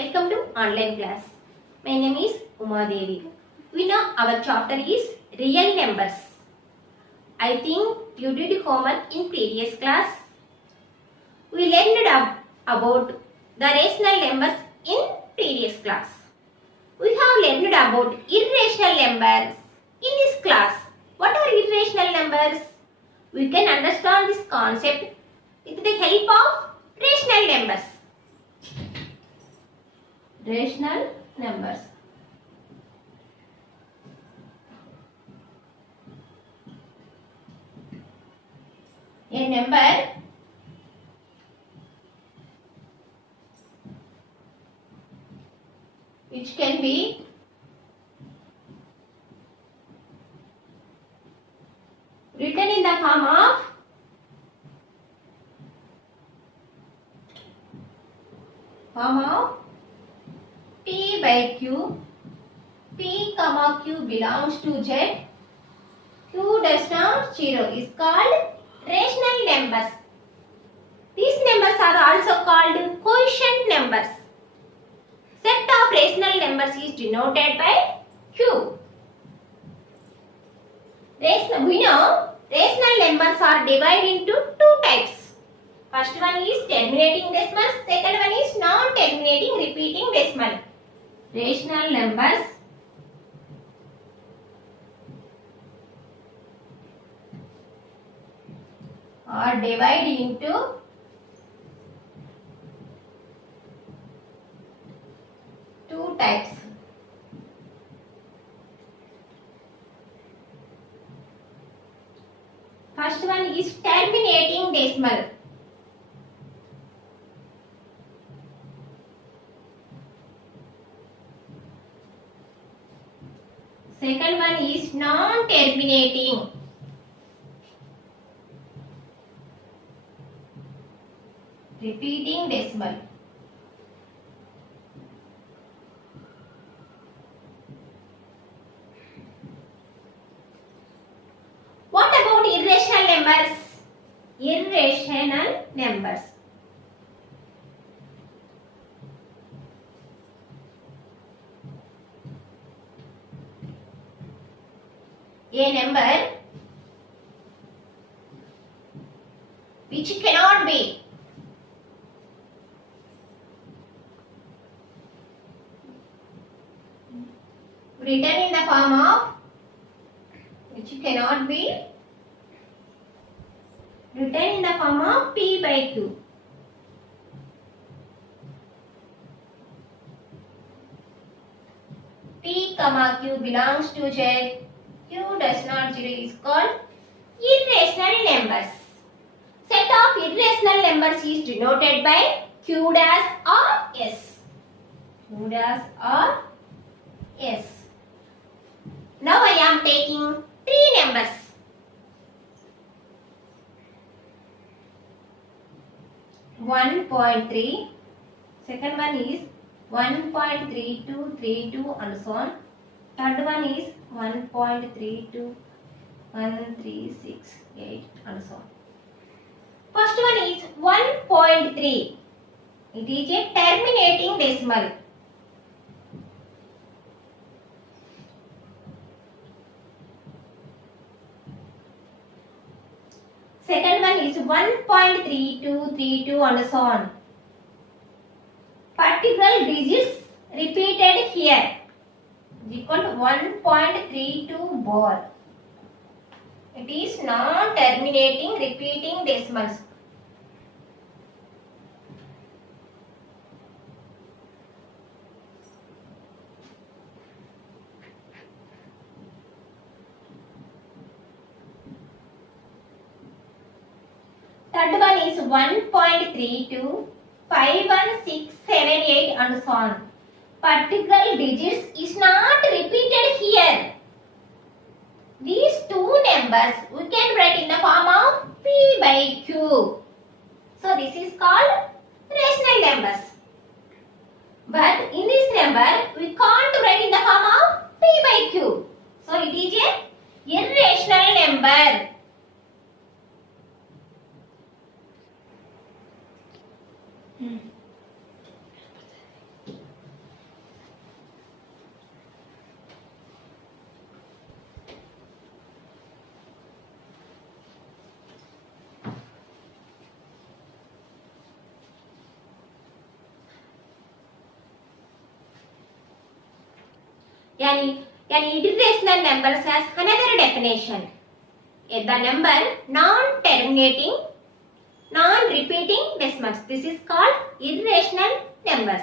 Welcome to online class. My name is Uma Devi. We know our chapter is real numbers. I think you did homework in previous class. We learned about the rational numbers in previous class. We have learned about irrational numbers in this class. What are irrational numbers? We can understand this concept with the help of rational numbers. Rational numbers. A number which can be written in the form of P by Q. P comma Q belongs to Z. Q does not 0 is called rational numbers. These numbers are also called quotient numbers. Set of rational numbers is denoted by Q. We know rational numbers are divided into two types. First one is terminating decimal, second one is non-terminating repeating decimal. Rational numbers are divided into two types. First one is terminating decimal. Second one is non-terminating. Repeating decimal. What about irrational numbers? Irrational numbers. A number which cannot be written in the form of P by Q. P comma Q belongs to Z. Q does not 0 is called irrational numbers. Set of irrational numbers is denoted by Q dash or S. Q dash or S. Now I am taking three numbers. (1.3). Second one is 1.3232 and so on. Third one is 1.321368 and so on. First one is 1.3. It is a terminating decimal. Second one is 1.3232 and so on. Particular digits repeated here is equal to 1.32 bar. It is non-terminating repeating decimals. Third one is 1.32, 51678 and so on. Particular digits is not repeated here. These two numbers we can write in the form of P by Q. So this is called rational numbers. But in this number we can't write in the form of P by Q. So it is a irrational number. An irrational number has another definition. The number non-terminating, non-repeating decimals. This is called irrational numbers.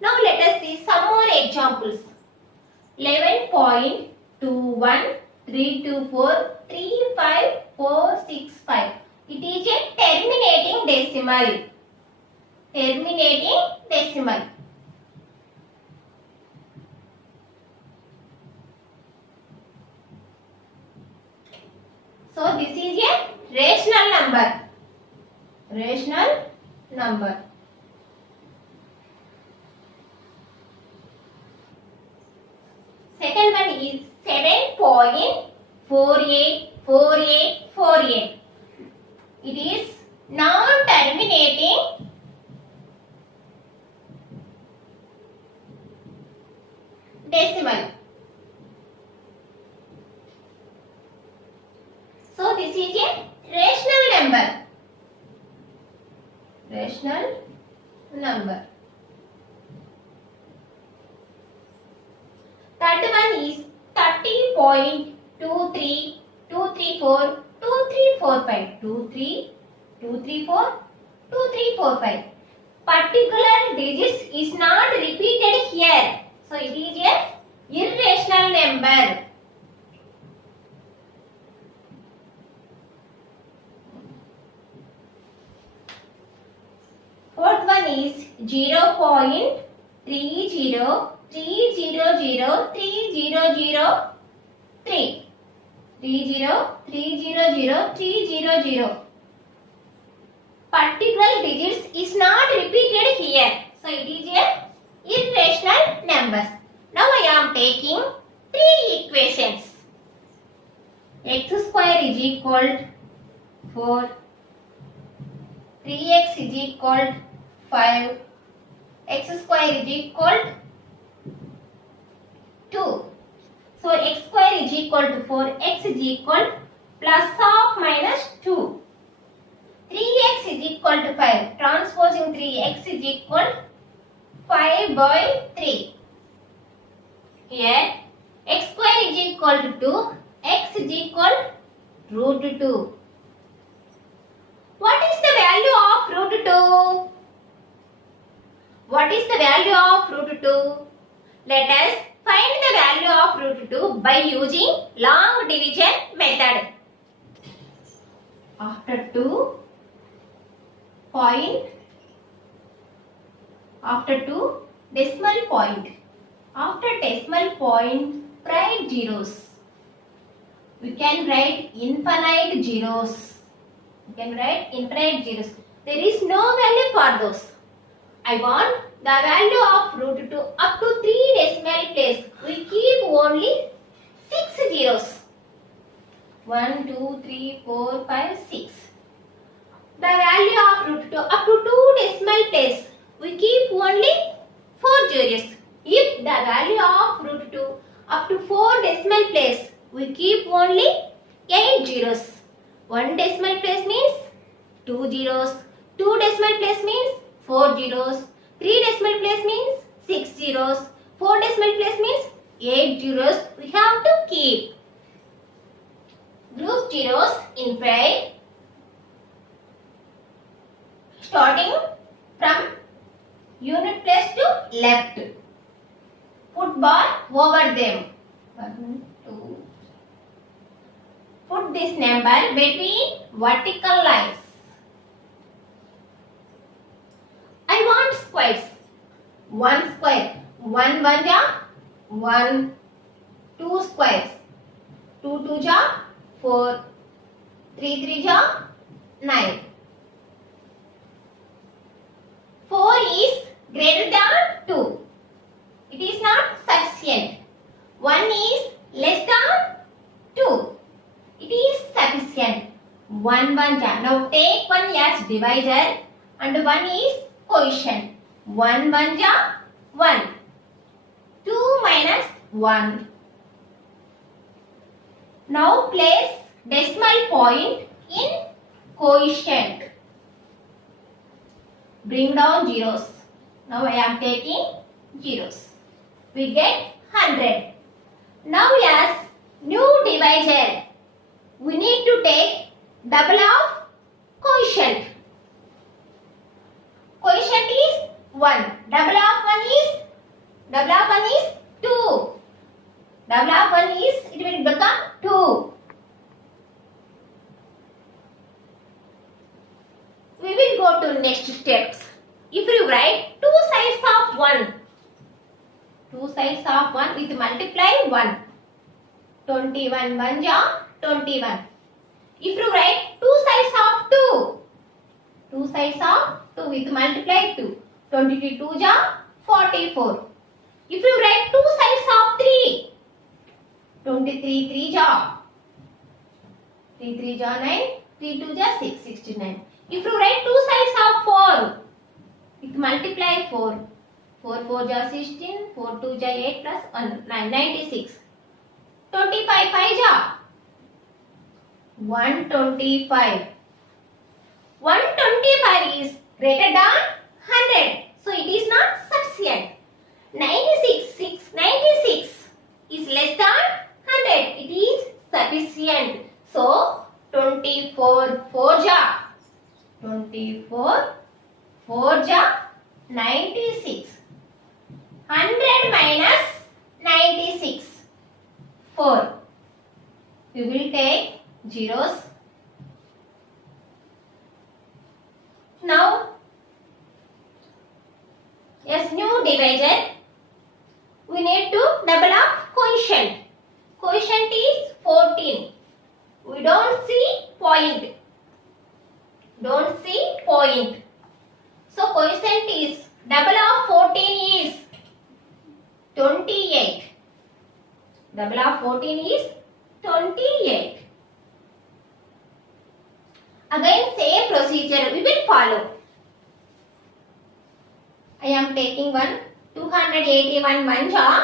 Now let us see some more examples. 11.2132435465. It is a terminating decimal. Terminating decimal. So this is a rational number. Rational number. Second one is 7.484848. It is non-terminating decimal. So this is a rational number. Rational number. Third one is 30.23234234 23234234 Particular digits is not repeated here. So it is a irrational number. Fourth one is 0.3030030003. 30300. Particular digits is not repeated here. So it is a irrational numbers. Now I am taking three equations. X square is equal to 4. 3x is equal to 5. X square is equal to 2. So x square is equal to 4. X is equal plus of minus 2. 3x is equal to 5. Transposing 3x is equal 5 by 3. Here x square is equal to 2. X is equal root 2. What is the value of root 2? What is the value of root 2? Let us find the value of root 2 by using long division method. After 2 decimal point. After decimal point, write zeros. We can write infinite zeros. There is no value for those. I want the value of root 2 up to 3 decimal place. We keep only 6 zeros. 1, 2, 3, 4, 5, 6. The value of root 2 up to 2 decimal place. We keep only 4 zeros. If the value of root 2 up to 4 decimal place, we keep only 8 zeros. 1 decimal place means 2 zeros. 2 decimal place means 4 zeros. 3 decimal place means 6 zeros. 4 decimal place means 8 zeros. We have to keep. Group zeros in pair starting from unit place to left. Put bar over them. 1, 2. Put this number between vertical lines. I want squares. 1 square. 1 1 ja 1. 2 squares. 2 2 ja 4. 3 3 ja 9. 4 is greater than 2. It is not sufficient. 1 is less than 2. It is sufficient. 1 1 ja. Now take 1 as divisor and 1 is quotient. 1 1 ja 1. 2 minus 1. Now place decimal point in quotient. Bring down zeros. Now I am taking zeros. We get 100. Now as new divisor, we need to take double of quotient. Quotient is 1. Double of 1 is 2. Double of 1 is, it will become 2. We will go to next steps. If you write two sides of 1, two sides of 1 with multiply 1. 21 1 ja 21. If you write two sides of 2, two sides of 2 with multiply 2. 22 2 ja 44. If you write two sides of 3, 23 3 ja 3 3 ja 9, 3 2 ja 6 69. If you write two sides of 4 with multiply 4. 4 4 ja 16, 4 2 ja 8 plus 1 9 96. 25 5 ja 125. 125 is greater than 100. So it is not sufficient. 96 is less than 100. It is sufficient. So 24 4 ja 24 4 ja 96. 100 minus 96. 4. We will take zeros. Now, as new divisor, we need to double up quotient. Quotient is 14. We don't see point. Don't see point. So, quotient is double of 14 is 28. Double of 14 is 28. Again same procedure we will follow. I am taking one 281 1 ja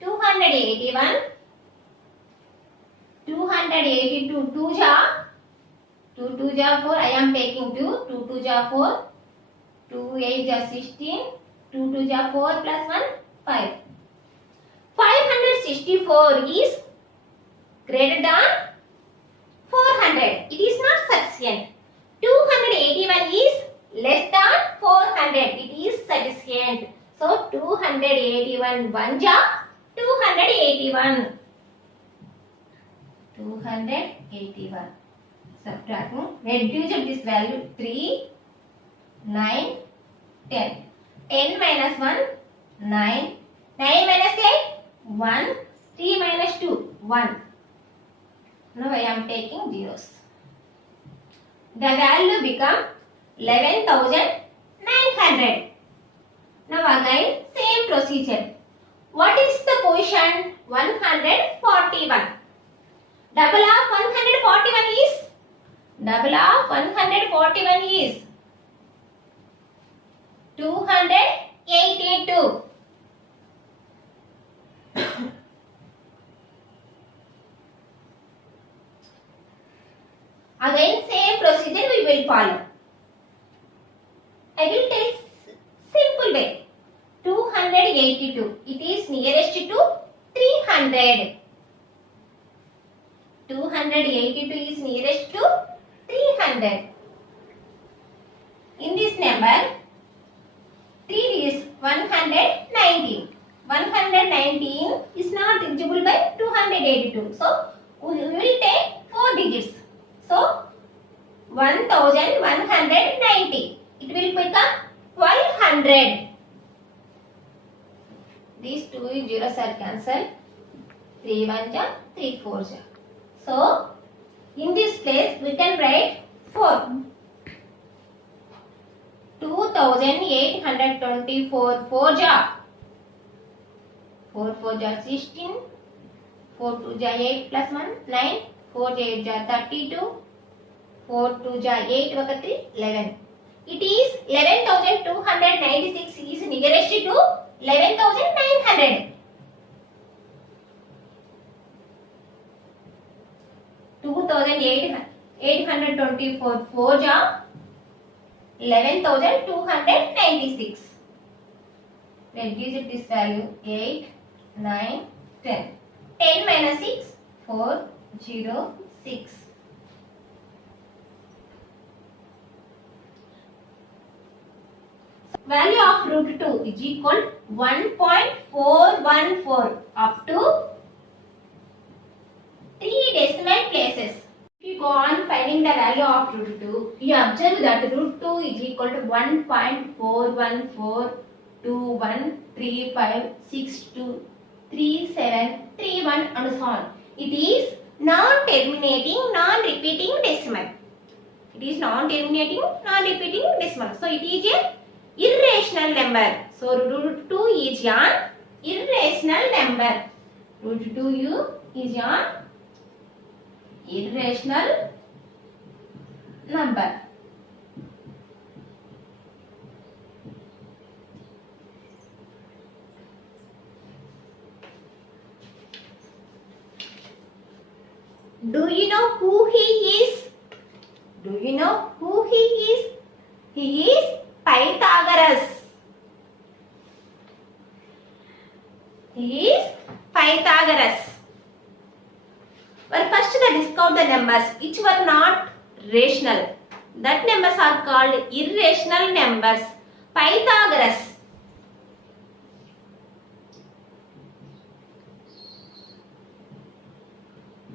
281. 282 2 ja 2 2 ja 4. I am taking 2 2 2 ja 4. 2 8 ja 16. 2 2 ja 4 plus 1 5. 564 is greater than 400. It is not sufficient. 281 is less than 400. It is sufficient. So 281 1 ja 281. 281. Subtracting. Reduce this value 3, 9, 10. 10 minus 1, 9. 9 minus 8, 1. 3 minus 2, 1. Now I am taking zeros. The value become 11,900. Now again same procedure. What is the quotient? 141. Double of 141 is? Double of 141 is 282. Again same procedure we will follow. I will take simple way. 282. It is nearest to 300. 282 is nearest to 300. In this number, 3 is 119. 119 is not divisible by 282. So, we will take 4 digits. So, 1190. It will become 1200. These two zeros are cancelled. 3 1 ja, 3 4 ja. So, in this place we can write 4. 2824 4 ja. 4 4 ja 16. 4 2 ja 8 plus 1 9. 4 8 ja 32. 4 2 ja 8 ఒక 3 11. It is 11,296 is nearest to 11,900. 2,824 4 ja 11,296. Reduce this value 8, 9, 10. 10 minus 6, 4, 0, 6. Value of root 2 is equal 1.414 up to 3 decimal places. If you go on finding the value of root 2, you observe that root 2 is equal to 1.4142135623731 and so on. It is non-terminating, non-repeating decimal. It is non-terminating, non-repeating decimal. So it is a irrational number. So root 2 is an irrational number. Root 2 is an irrational number. Do you know who he is? Do you know who he is? He is Pythagoras. He is Pythagoras. Well, first discount the numbers which were not rational. That numbers are called irrational numbers. Pythagoras.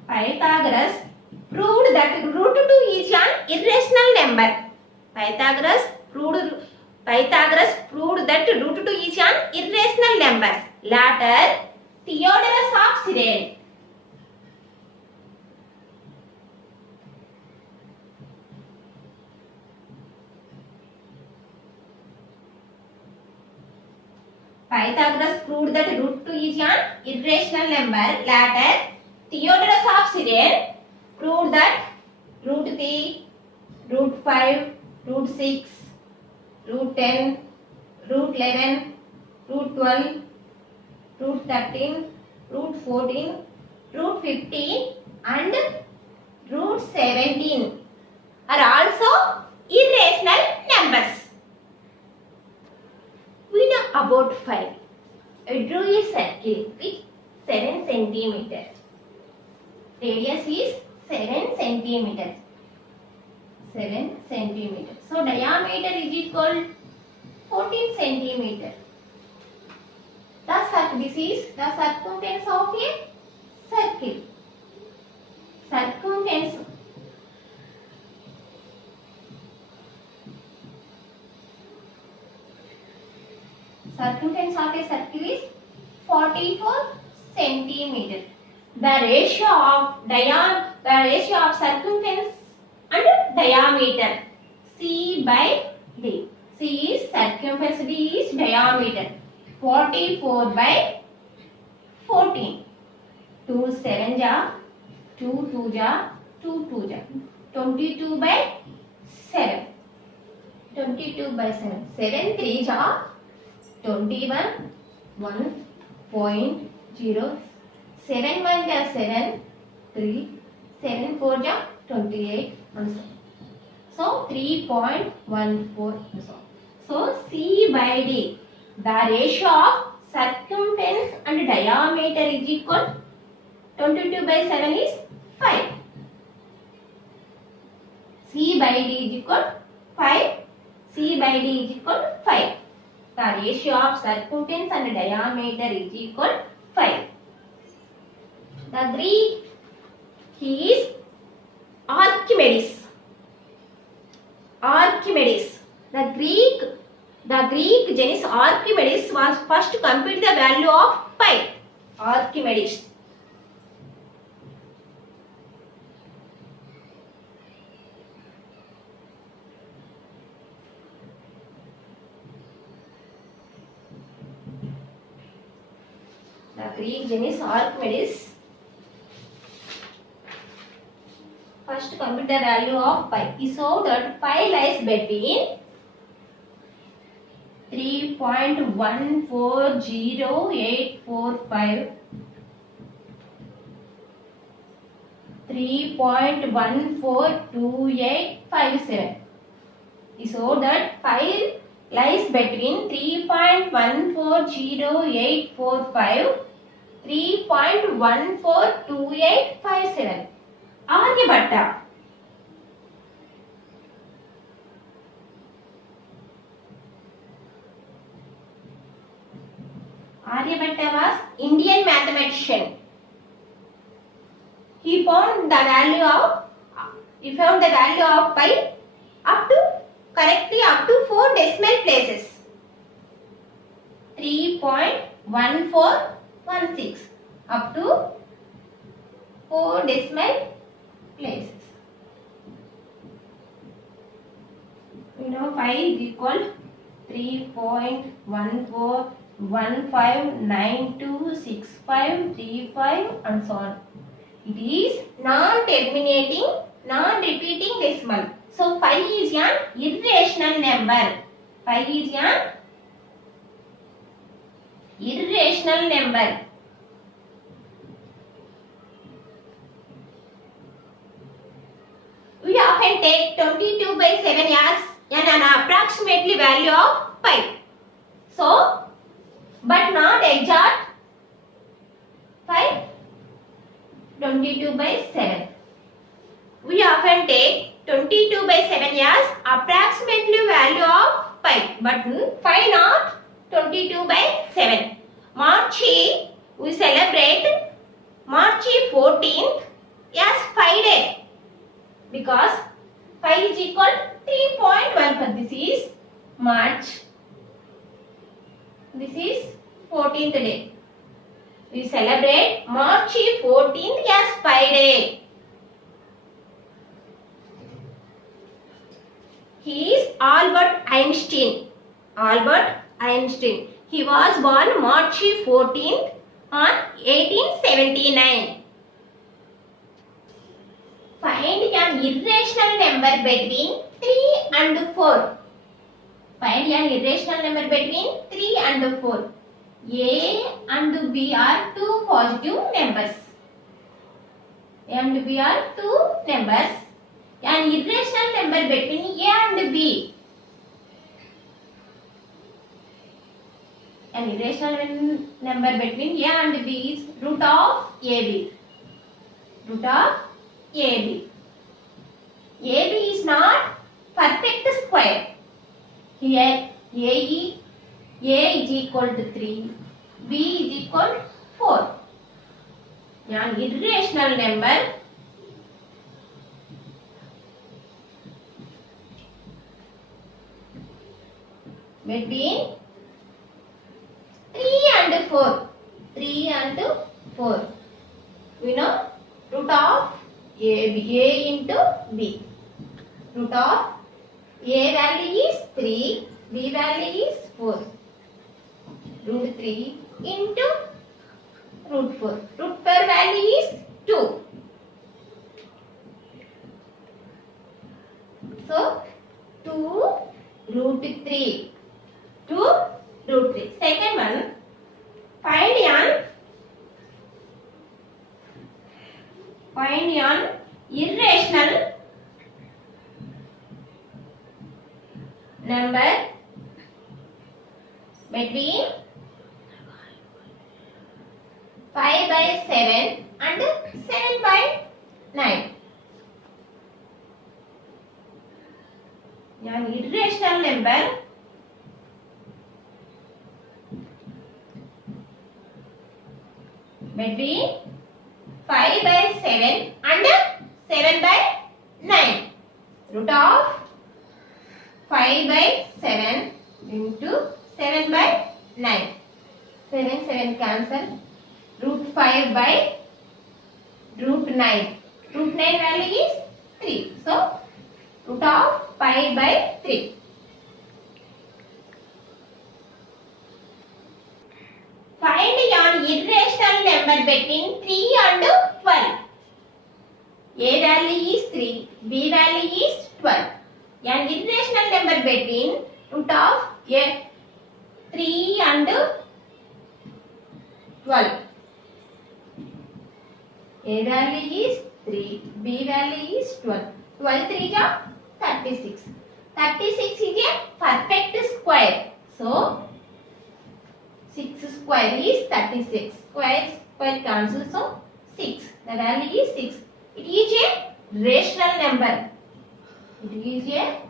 Pythagoras proved that root 2 is an irrational number. Pythagoras proved that root 2 is an irrational number. Later, Theodorus of Cyrene. Pythagoras proved that root 2 is an irrational number. Later, Theodorus of Cyrene proved that root 3, root 5, root 6, root 10, root 11, root 12, root 13, root 14, root 15 and root 17 are also irrational numbers. We know about 5. I drew a circle with 7 centimeters. Radius is 7 centimeters. 7 centimeters. So diameter is equal 14 centimeters. This is the circumference of a circle. Circumference of a circle is 44 centimeters. The ratio of circumference and diameter, C by D. C is circumference, D is diameter. 44 by 14. 2 7 ja, 2 2 ja, 2 2 ja. 22 by 7. 22 by 7. 7 3 ja, 21. 1.0. 7 1 ja 7. 3. 7 4 ja 28. So 3.14. So C by D. The ratio of circumference and diameter is equal 22 by 7 is 5. C by D is equal 5. C by D is equal 5. The ratio of circumference and diameter is equal 5. The Greek, he is Archimedes. Archimedes. The Greek genius Archimedes was first to compute the value of pi. Archimedes. The Greek genius Archimedes first to compute the value of pi. He saw that pi lies between 3.140845 3.142857. He saw that pi lies between 3.140845 3.142857. Aryabhatta. Aryabhatta was Indian mathematician. He found the value of pi correctly up to 4 decimal places. 3.1416 up to 4 decimal places. We know pi is equal 3.1415926535 and so on. It is non-terminating, non-repeating decimal. So 5 is an irrational number. 5 is an irrational number. We often take 22/7 as an approximately value of pi. So, but not exact 22/7. We often take 22/7 as approximately value of pi, but pi not 22/7. March we celebrate March 14th as Pi Day because pi is equal 3.14. This is March. This is 14th day. We celebrate March 14th as Pi Day. He is Albert Einstein. Albert Einstein. He was born March 14th on 1879. Find an irrational number between 3 and 4. Find an irrational number between 3 and 4. A and B are two positive numbers. A and B are two numbers. An irrational number between A and B. An irrational number between A and B is root of AB. Root of AB. AB is not perfect square. Here A is equal to 3, B is equal to 4. An irrational number between 3 and 4. 3 and 4. We know root of A into B. Root of A value is 3, B value is 4. Root 3 into root 4. Root 4 value is 2. So 2 root 3. 2 root 3. Second one, find an irrational number between 5/7 and 7/9. An irrational number between 5/7 and 7/9. Root of 5/7 into 7/9. 7 cancel. Root 5 by root 9. Root 9 value is 3. So, root of 5/3. Find an irrational number between 3 and 12. A value is 3, B value is 12. An irrational number between root of 3 and 12. A value is 3, B value is 12. 12 3 is 36. 36 is a perfect square. So, 6 square is 36. square cancels, so 6. The value is 6. It is a rational number. It is a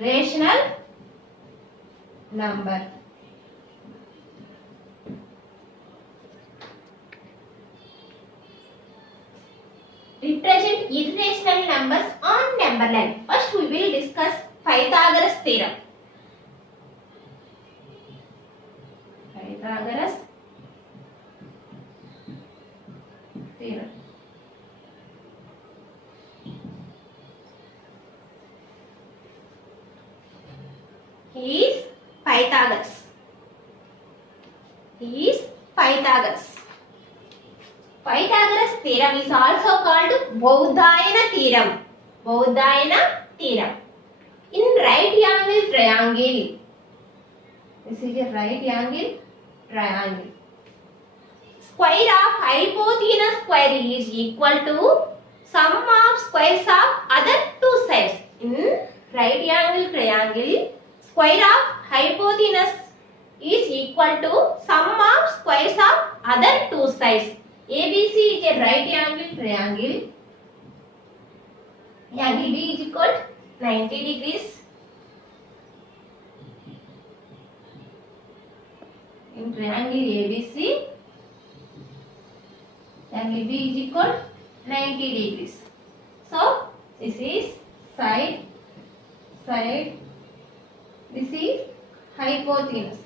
rational number. Represent irrational numbers on number line. First we will discuss Pythagoras theorem. Pythagoras theorem. He is Pythagoras. He is Pythagoras. Pythagoras theorem is also called Baudhayana theorem. Baudhayana theorem. In right angle triangle, this is a right angle triangle. Square of hypotenuse square is equal to sum of squares of other two sides. In right angle triangle, square of hypotenuse is equal to sum of squares of other two sides. ABC is a right angle triangle. Angle B is equal to 90 degrees. In triangle ABC, angle B is equal to 90 degrees. So, this is side. This is hypotenuse.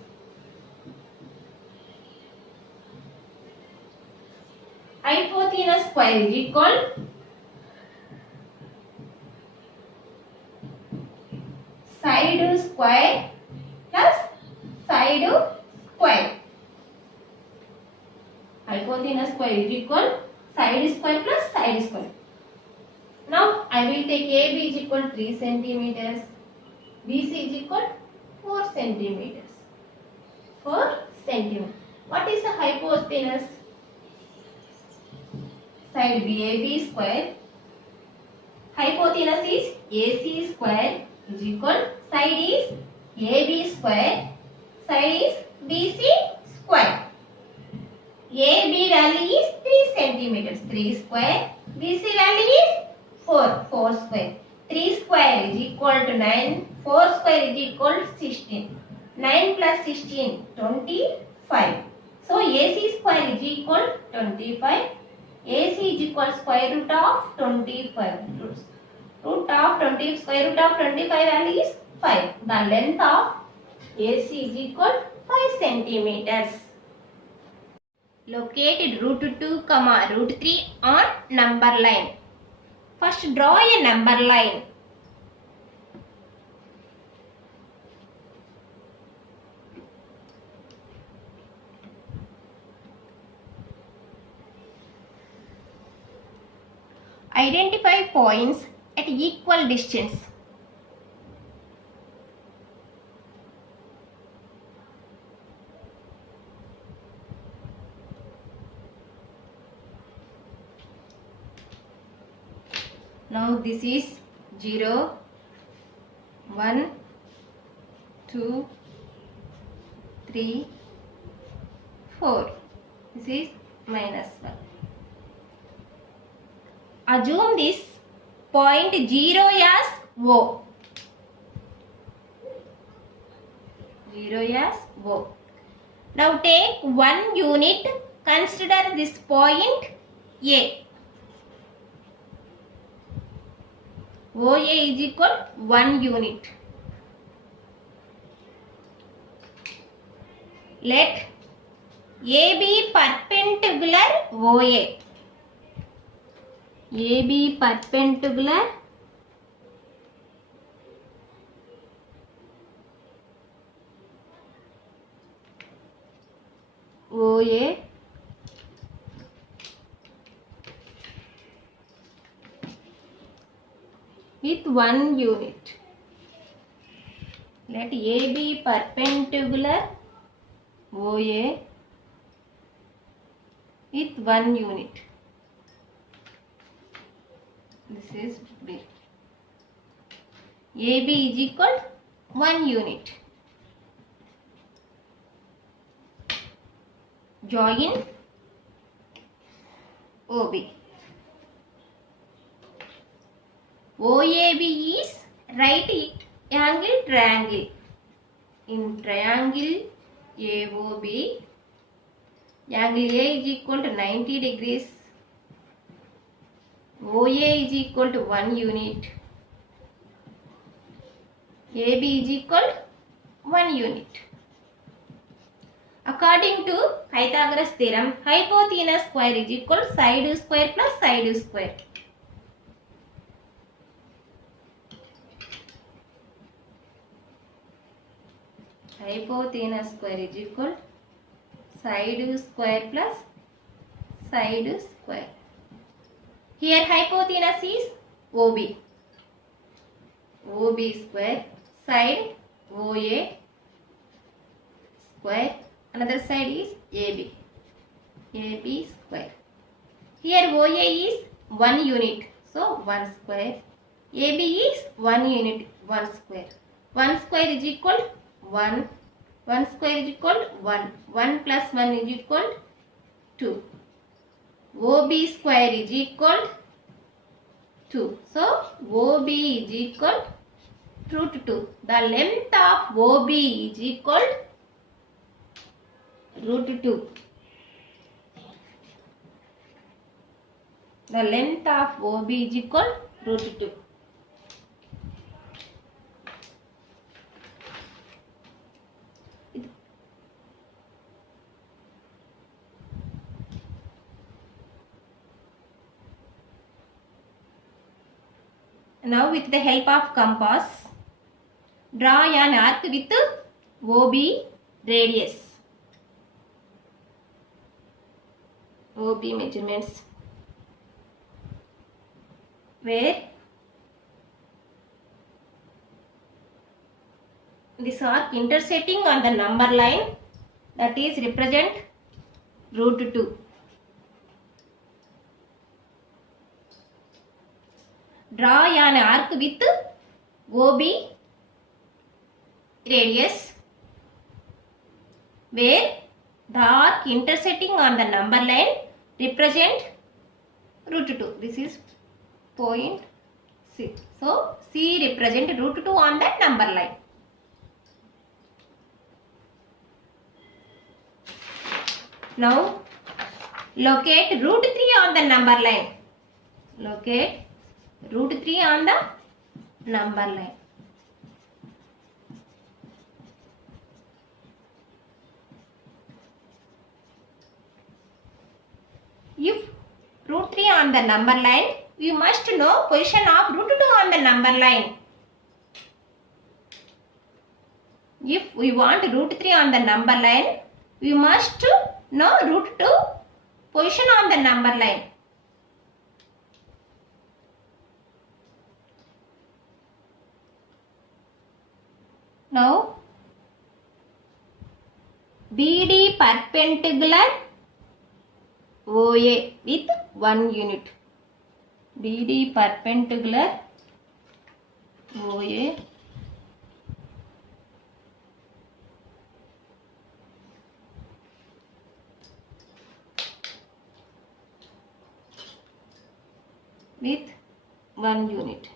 Hypotenuse square is equal side square plus side square. Hypotenuse square is equal side square plus side square. Now I will take AB is equal 3 centimeters, BC is equal 4 centimeters. 4 centimeters. What is the hypotenuse? Side BAB square. Hypotenuse is AC square is equal side is AB square, side is BC square. AB value is 3 centimeters, 3 square. BC value is 4 square. 3 square is equal to 9, 4 square is equal to 16. 9 plus 16, 25. So AC square is equal to 25. AC is equal to square root of 25. Square root of 25 value is 5. The length of AC is equal to 5 centimeters. Locate root 2, root 3 on number line. First draw a number line. Identify points at equal distance. Now this is 0, 1, 2, 3, 4. This is minus 1. Assume this point 0 as O. 0 as O. Now take 1 unit. Consider this point A. OA is equal to 1 unit. Let A be perpendicular OA. A be perpendicular OA with 1 unit. Let A be perpendicular OA with 1 unit. This is B. AB is equal to 1 unit. Join OB. OAB is right angle triangle. In triangle AOB, angle A is equal to 90 degrees. OA is equal to 1 unit. AB is equal to 1 unit. According to Pythagoras theorem, hypotenuse square is equal to side square plus side square. Hypotenuse square is equal to side square plus side square. Here hypotenuse is OB. OB square, side OA square, another side is AB. AB square. Here OA is 1 unit, so 1 square. AB is 1 unit, 1 square. 1 square is equal to 1. 1 square is equal to 1. 1 plus 1 is equal to 2. OB square is equal to 2. So OB is equal to root 2. The length of OB is equal to root 2. The length of OB is equal to root 2. Now with the help of compass, draw an arc with OB radius. OB measurements, where this arc intersecting on the number line, that is represent root 2. Draw an arc with OB radius, where the arc intersecting on the number line represent root 2. This is point C. So C represent root 2 on the number line. Now locate root 3 on the number line. Locate root 3 on the number line. If root 3 on the number line, we must know position of root 2 on the number line. If we want root 3 on the number line, we must know root 2 position on the number line. Now BD perpendicular OA with 1 unit. BD perpendicular OA with 1 unit.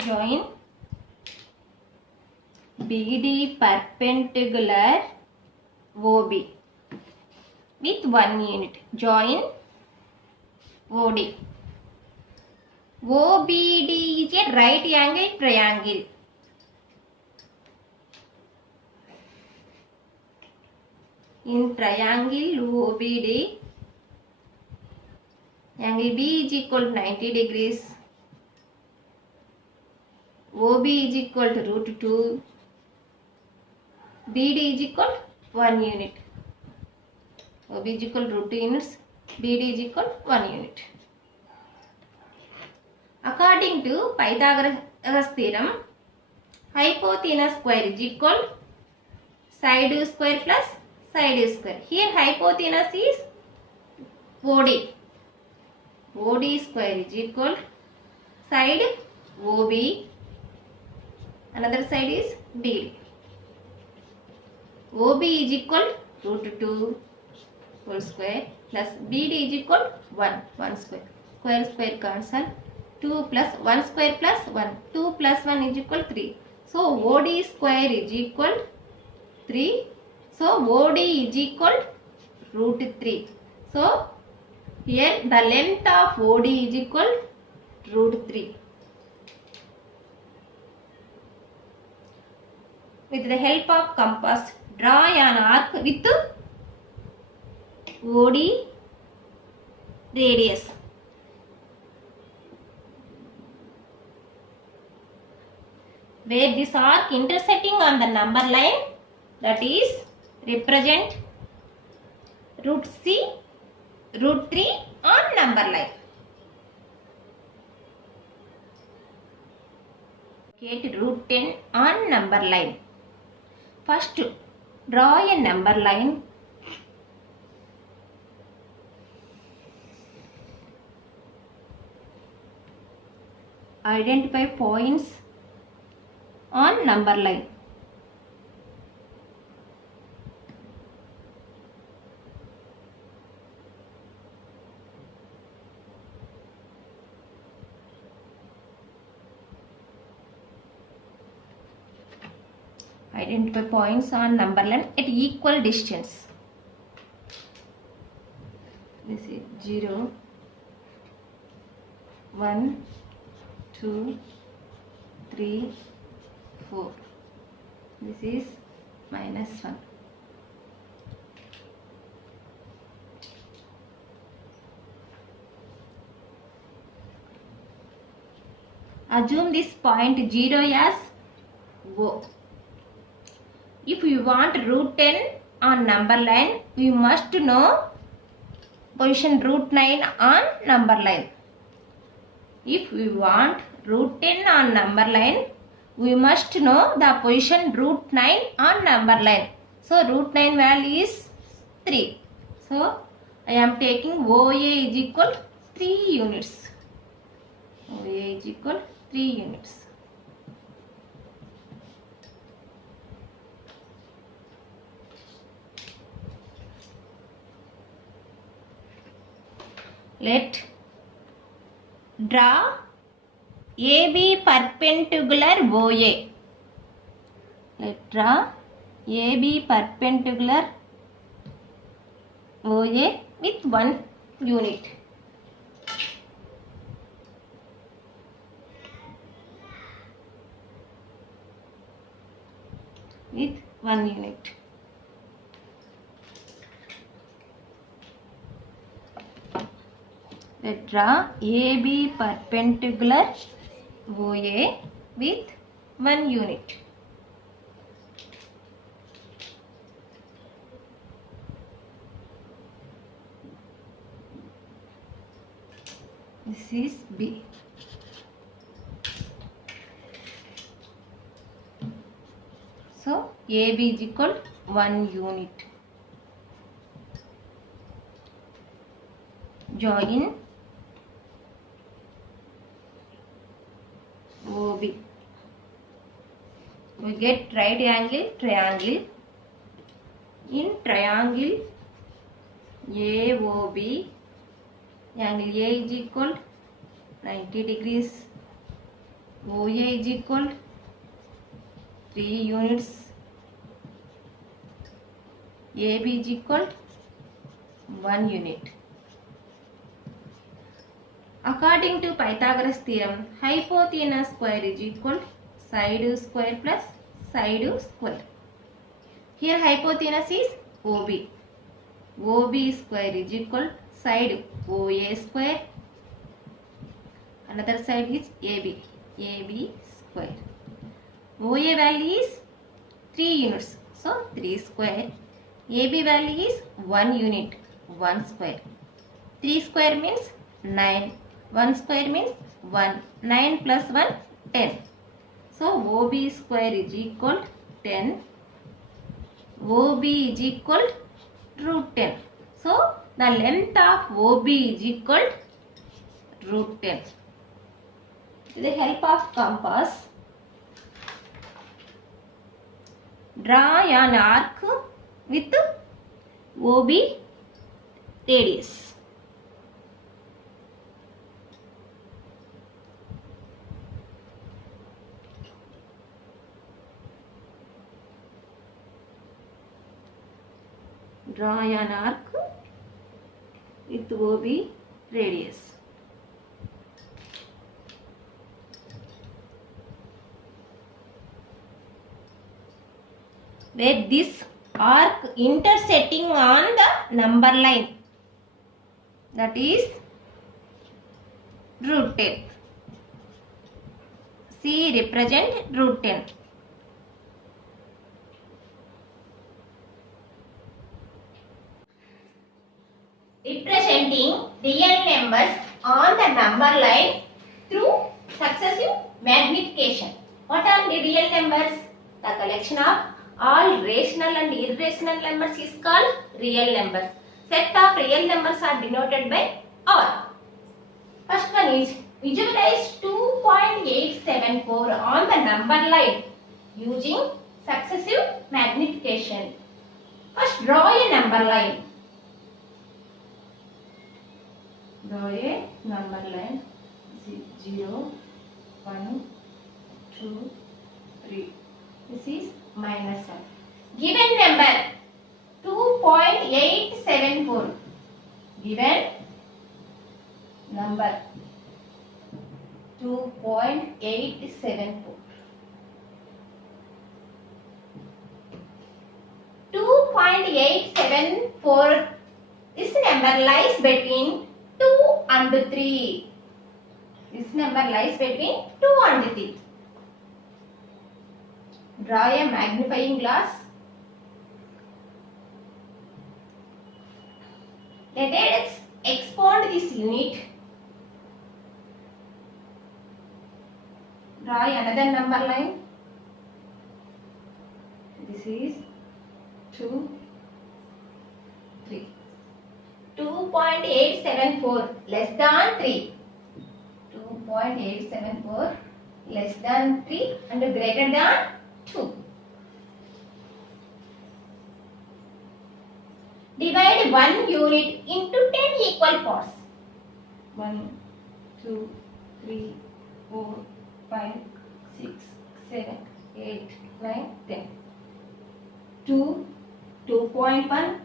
Join BD perpendicular OB with 1 unit. Join OD. OBD is a right angle triangle. In triangle OBD, angle B is equal to 90 degrees. OB is equal to root 2. BD is equal to 1 unit. OB is equal to root 2 units. BD is equal to 1 unit. According to Pythagoras theorem, hypotenuse square is equal to side square plus side square. Here hypotenuse is OD. OD square is equal side OB, another side is BD. OB is equal root 2 whole square plus BD is equal 1 square. Square cancel. 2 plus 1 square plus 1. 2 plus 1 is equal 3. So OD square is equal 3. So OD is equal root 3. So here the length of OD is equal root 3. With the help of compass, draw an arc with OD radius. Where this arc intersecting on the number line, that is represent root 3 on number line. Locate root 10 on number line. First, draw a number line. Identify points on number line. Identify points on number line at equal distance. This is 0, 1, 2, 3, 4. This is -1. Assume this point 0 as O. If you want root 10 on number line, we must know position root 9 on number line. If we want root 10 on number line, we must know the position root 9 on number line. So root 9 value is 3. So I am taking OA is equal 3 units. OA is equal 3 units. Let draw AB perpendicular OA. Let draw AB perpendicular OA with 1 unit. With 1 unit. Let draw AB perpendicular OA with 1 unit. This is B. So AB is equal 1 unit. Join OB. We get right angle triangle. In triangle AOB, angle A is equal 90 degrees. OA is equal 3 units. AB is equal 1 unit. According to Pythagoras theorem, hypotenuse square is equal side square plus side square. Here hypotenuse is OB. OB square is equal side OA square. Another side is AB. AB square. OA value is 3 units. So 3 square. AB value is 1 unit. 1 square. 3 square means 9. 1 square means 1. 9 plus 1, 10. So OB square is equal 10. OB is equal root 10. So the length of OB is equal root 10. With the help of compass, draw an arc with OB radius. Draw an arc with OB radius. Where this arc intersecting on the number line, that is root 10. C represent root 10. Representing real numbers on the number line through successive magnification. What are the real numbers? The collection of all rational and irrational numbers is called real numbers. Set of real numbers are denoted by R. First one is visualize 2.874 on the number line using successive magnification. First draw a number line. Draw a number line 0, 1, 2, 3. This is minus 1. Given number 2.874. Given number 2.874. 2.874. This number lies between 2 and 3. This number lies between 2 and 3. Draw a magnifying glass. Let us expand this unit. Draw another number line. This is 2, 3. 2.874 less than 3. 2.874 less than 3 and greater than 2. Divide 1 unit into 10 equal parts. 1, 2, 3, 4, 5, 6, 7, 8, 9, 10. 2, 2.1,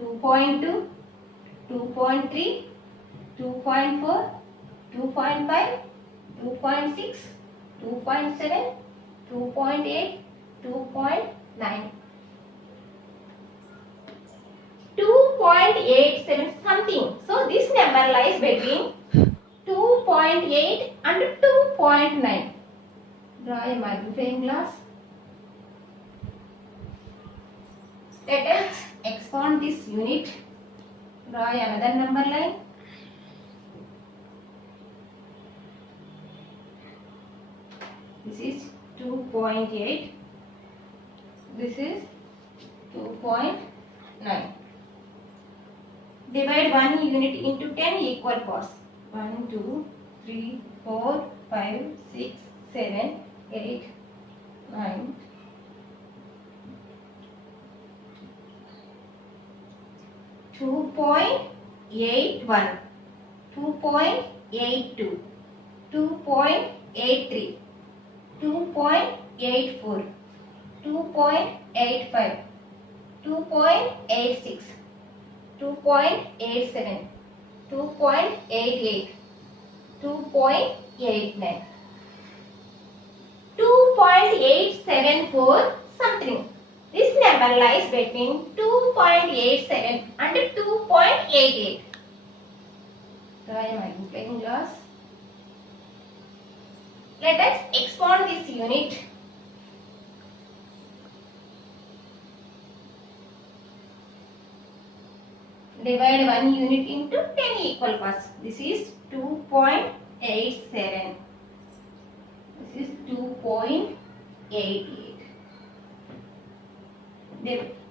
2.2, 2.3, 2.4, 2.5, 2.6, 2.7, 2.8, 2.9. 2.87 something. So this number lies between 2.8 and 2.9. Draw a magnifying glass. Let us expand this unit. Draw another number line. This is 2.8. This is 2.9. Divide 1 unit into 10 equal parts. 1, 2, 3, 4, 5, 6, 7, 8, 9. 2.81, 2.82, 2.83, 2.84, 2.85, 2.86, 2.87, 2.88, 2.89, 2.874 something. This number lies between 2.87 and 2.88. Draw a magnifying glass. Let us expand this unit. Divide 1 unit into 10 equal parts. This is 2.87. This is 2.88.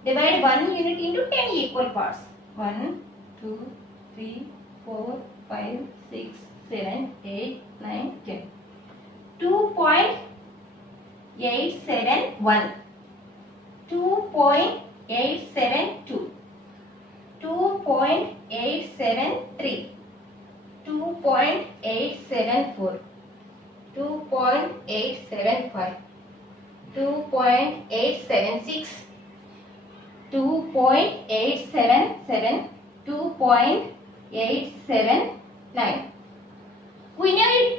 Divide 1 unit into 10 equal parts. 1, 2, 3, 4, 5, 6, 7, 8, 9, 10. 2.871, 2.872, 2.873, 2.874, 2.875, 2.876, 2.877, 2.879.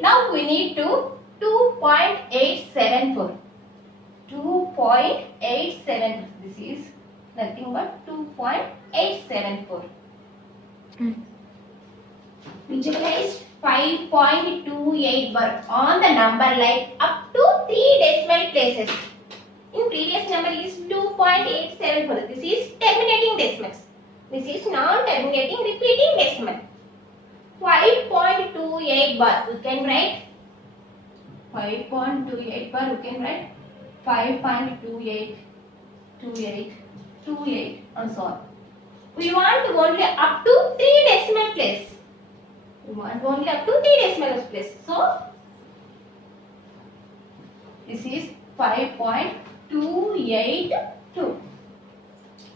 Now we need to 2.874. 2.87. This is nothing but 2.874. Visualize 5.28 bar on the number line up to 3 decimal places. In previous number is 2.874. This is terminating decimals. This is non-terminating repeating decimal. 5.28 bar we can write. 5.28 bar we can write 5.28, 28, 28 and so on. We want only up to 3 decimal place. We want only up to 3 decimal place. So this is 5.282.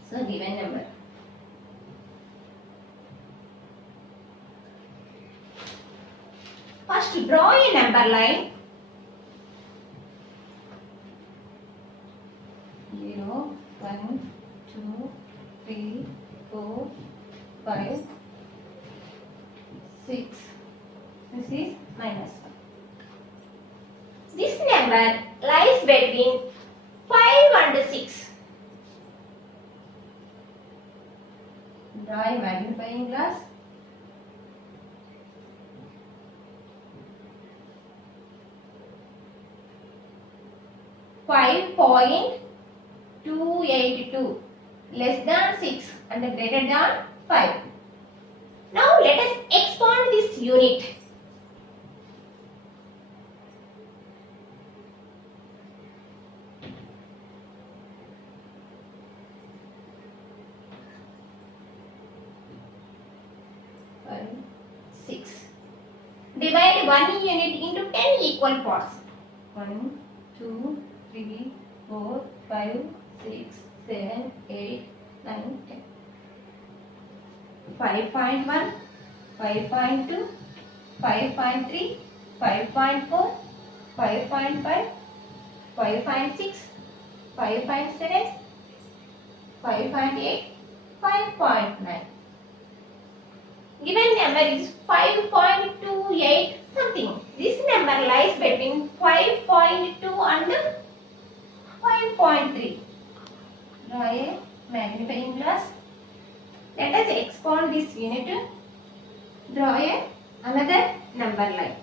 So given number. First draw a number line. 0, 1, 2, 3, 4, 5, 6. This is minus 1. This number lies between 5 and 6. Draw a magnifying glass. .282 less than 6 and greater than 5. Now let us expand this unit. Divide 1 unit into 10 equal parts. 1, 2, 3, 4, 5, 6, 7, 8, 9, 10. 5.1, 5.2, 5.3, 5.4, 5.5, 5.6, 5.7, 5.8, 5.9. Given number is 5.28 something. This number lies between 5.2 and 5.3. Draw a magnifying glass. Let us expand this unit. Draw another number line.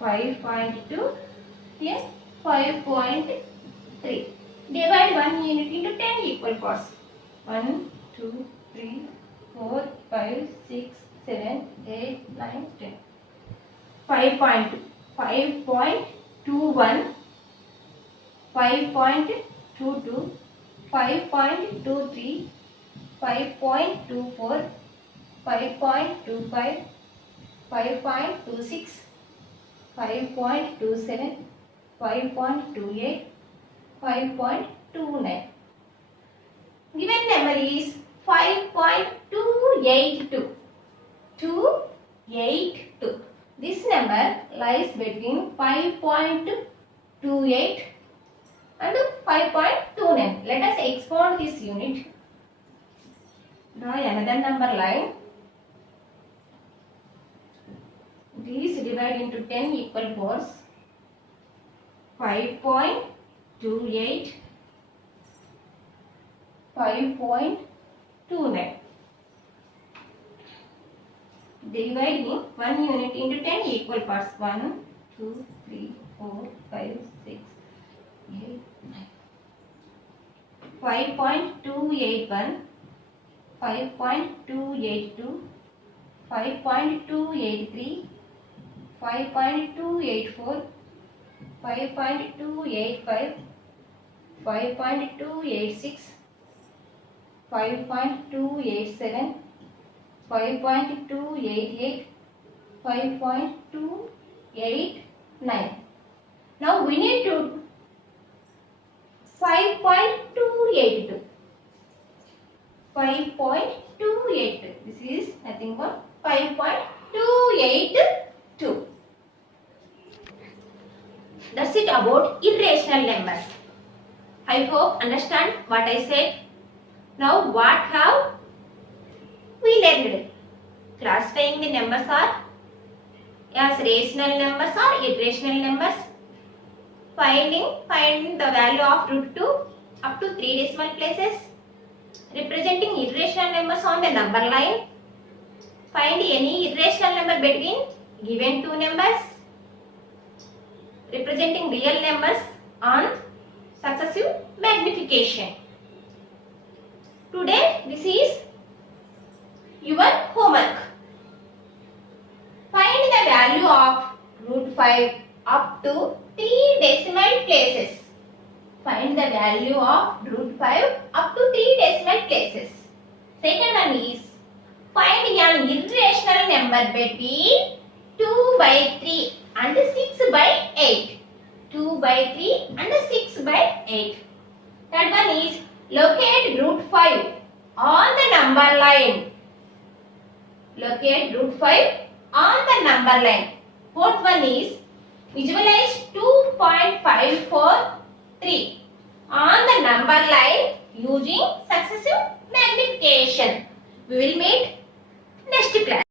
5.2 here 5.3. Divide 1 unit into 10 equal parts. 1, 2, 3, 4, 5, 6, 7, 8, 9, 10. 5.2, 5.21, 5.22, 5.23, 5.24, 5.25, 5.26, 5.27, 5.28, 5.29. Given number is 5.282. 282. This number lies between 5.28 and 5.29. Let us expand this unit. Draw another number line. These divide into 10 equal parts. 5.28, 5.29. Dividing 1 unit into 10 equal parts. 1, 2, 3, 4, 5, 6, 8, 9. 5.281, 5.282, 5.283, 5.284, 5.285, 5.286, 5.287, 5.288, 5.289. Now we need to 5.282. 5.282. This is nothing but 5.282. That's it about irrational numbers. I hope understand what I said. Now what have we learned? Classifying the numbers are as rational numbers or irrational numbers. Find the value of root 2 up to 3 decimal places. Representing irrational numbers on the number line. Find any irrational number between given two numbers. Representing real numbers on successive magnification. Today this is your homework. Find the value of root 5 up to 3 decimal places. Find the value of root 5 up to 3 decimal places. Second one is find an irrational number between 2 by 3 and 6 by 8. 2 by 3 and 6 by 8. Third one is locate root 5 on the number line. Locate root 5 on the number line. Fourth one is visualize 2.543 on the number line using successive magnification. We will meet